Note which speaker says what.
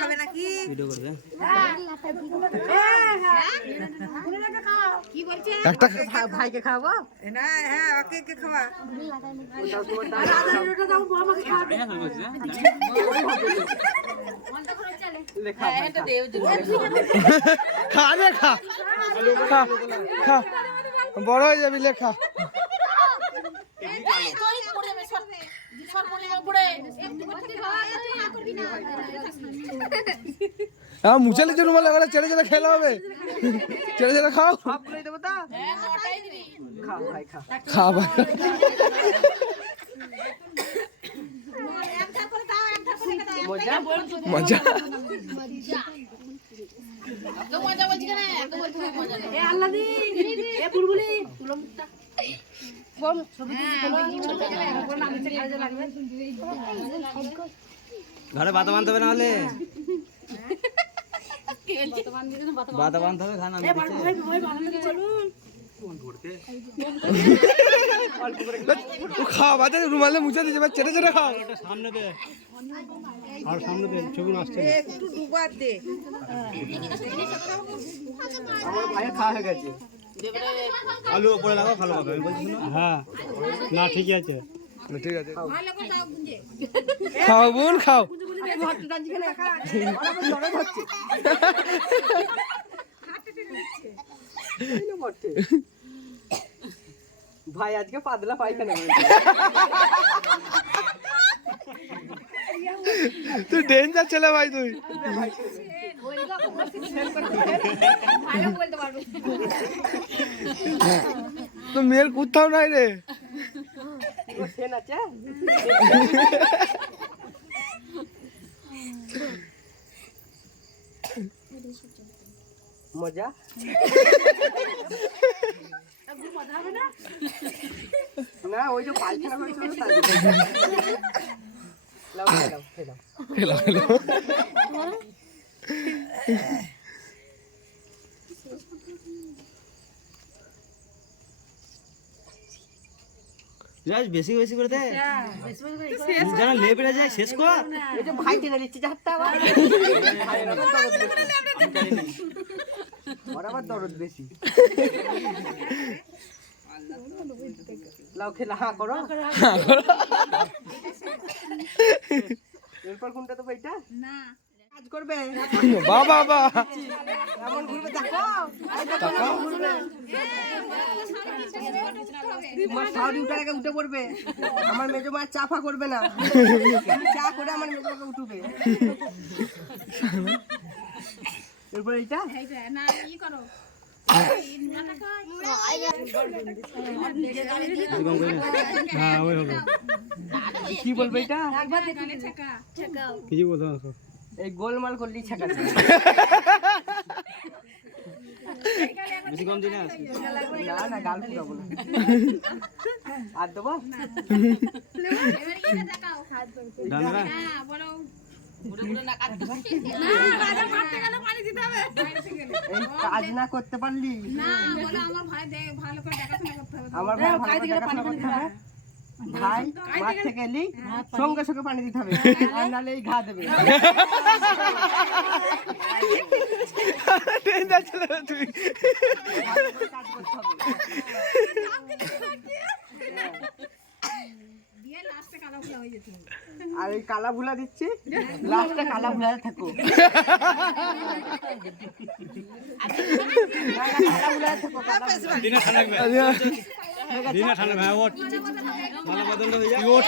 Speaker 1: খাবে নাকি?
Speaker 2: ভিডিও করবে।
Speaker 1: কি বলছে?
Speaker 3: একটা
Speaker 4: ভাইকে খাওয়াবো?
Speaker 1: না হ্যাঁ ওকে কে খাওয়া।
Speaker 3: খা রে খা। খা খা। বড় হয়ে যাবি লেখা হ্যাঁ মুছে লিচে রুমাল লাগালে চেড়ে চেড়ে খেলা হবে। চেড়ে চেড়ে খাও।
Speaker 4: খা ভাই
Speaker 3: ভাই
Speaker 4: মজা।
Speaker 3: মজা।
Speaker 2: ঘরে বাতা বাঁধতে হবে না হলে? বাতা বাঁধতে হবে খানা
Speaker 3: ও খা বাদে রুমালে মুছে দিয়েছে এবার চেড়ে চেড়ে খাও
Speaker 2: সামনে দে আর সামনে দে ছবি আসছে
Speaker 1: একটু ডুবার দে।
Speaker 4: আমার ভাইয়ের খাওয়া হয়ে গেছে।
Speaker 2: আলু ওপরে লাগাও ভালো হবে। হ্যাঁ। না ঠিকই আছে।
Speaker 3: ঠিক আছে। খাও বোন খাও।
Speaker 4: ভাই আজকে পাতলা পায়খানা।
Speaker 3: তুই ডেঞ্জার ছেলে ভাই তুই। তো মেয়ের কোথাও নাই রে।
Speaker 4: ও সেন আছে মজা? না ওই যে লাও
Speaker 3: খেলো খেলো
Speaker 2: যাস বেশি বেশি করে দে যেন লেপড়ে যায় শেষ কর।
Speaker 4: এই যে ভাই টেনে নিচ্ছে যাত্রা আবার। ভাইয়ের দরদ বেশি ওর আবার দরদ বেশি। লাও খেলা হ্যাঁ করো। এরপর কোনটা তো এটা না। কাজ করবে?
Speaker 3: বাবা বা
Speaker 4: এমন ঘুরবে? দেখো। দেখো তোমার শাড়ি উঠার আগে উঠে পড়বে। আমার মেজো মায়ের চাফা করবে না। চা করে আমার মেজো মাকে উঠবে। এরপর এইটা?
Speaker 2: হ্যাঁ ওই হবে।
Speaker 4: কি বলবে এটা
Speaker 2: কিছু বলতে
Speaker 4: এই গোলমাল করলি ছাকা
Speaker 2: বেশি কম দিনে
Speaker 4: না না গাল পুরাবো না। আর দেবো?
Speaker 2: ডানরা
Speaker 4: এই কাজ না করতে পারলি? আমার ভাই ভালো করে দেখাশোনা করতে হবে। ভাই মাঠ থেকে এলি সঙ্গে সঙ্গে পানি দিতে হবে। আর নাহলে এই ঘা দেবে।
Speaker 3: তুই
Speaker 4: আর এই কালা ভুলা দিচ্ছি লাস্টে কালা ভুলা থাকো। না, না, কালা ভুলা থাকো কালা ভুলা।
Speaker 2: দিনে ঠান্ডা ঠান্ডা মালা বদল যায় ওট